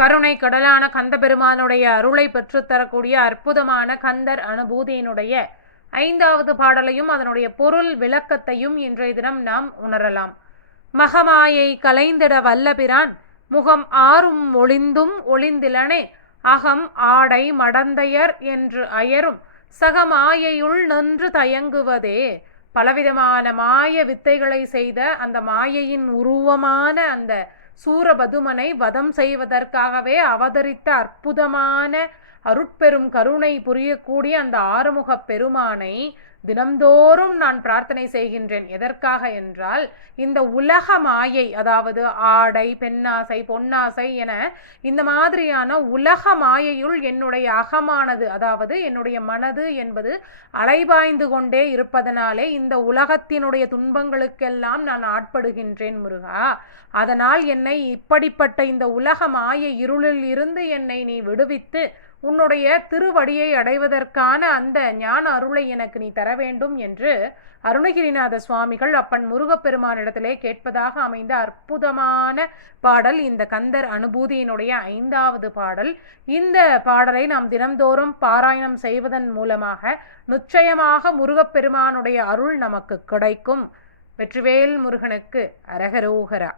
கருணை கடலான கந்தபெருமானுடைய அருளை பெற்றுத்தரக்கூடிய அற்புதமான கந்தர் அனுபூதியினுடைய 5வது பாடலையும் அதனுடைய பொருள் விளக்கத்தையும் இன்றைய தினம் நாம் உணரலாம். மகமாயை கலைந்திட வல்லபிரான் முகம் ஆறும் ஒளிந்தும் ஒளிந்திலனே அகம் ஆடை மடந்தையர் என்று அயரும் சகமாயையுள் நின்று தயங்குவதே. பலவிதமான மாய வித்தைகளை செய்த அந்த மாயையின் உருவமான அந்த சூரபதுமனை வதம் செய்வதற்காகவே அவதரித்த அற்புதமான அருட்பெரும் கருணை புரியக்கூடிய அந்த ஆறுமுகப் பெருமானை தினம்தோறும் நான் பிரார்த்தனை செய்கின்றேன். எதற்காக என்றால், இந்த உலக மாயை, அதாவது ஆடை, பெண்ணாசை, பொன்னாசை என இந்த மாதிரியான உலக மாயையுள் என்னுடைய அகமானது, அதாவது என்னுடைய மனது என்பது அலைபாய்ந்து கொண்டே இருப்பதனாலே இந்த உலகத்தினுடைய துன்பங்களுக்கெல்லாம் நான் ஆட்படுகின்றேன் முருகா. அதனால் என்னை இப்படிப்பட்ட இந்த உலக மாயை இருளில் இருந்து என்னை நீ விடுவித்து உன்னுடைய திருவடியை அடைவதற்கான அந்த ஞான அருளை எனக்கு நீ தர வேண்டும் என்று அருணகிரிநாத சுவாமிகள் அப்பன் முருகப்பெருமானிடத்திலே கேட்பதாக அமைந்த அற்புதமான பாடல் இந்த கந்தர் அனுபூதியினுடைய 5வது பாடல். இந்த பாடலை நாம் தினம்தோறும் பாராயணம் செய்வதன் மூலமாக நிச்சயமாக முருகப்பெருமானுடைய அருள் நமக்கு கிடைக்கும். வெற்றிவேல் முருகனுக்கு அரகரோகரா.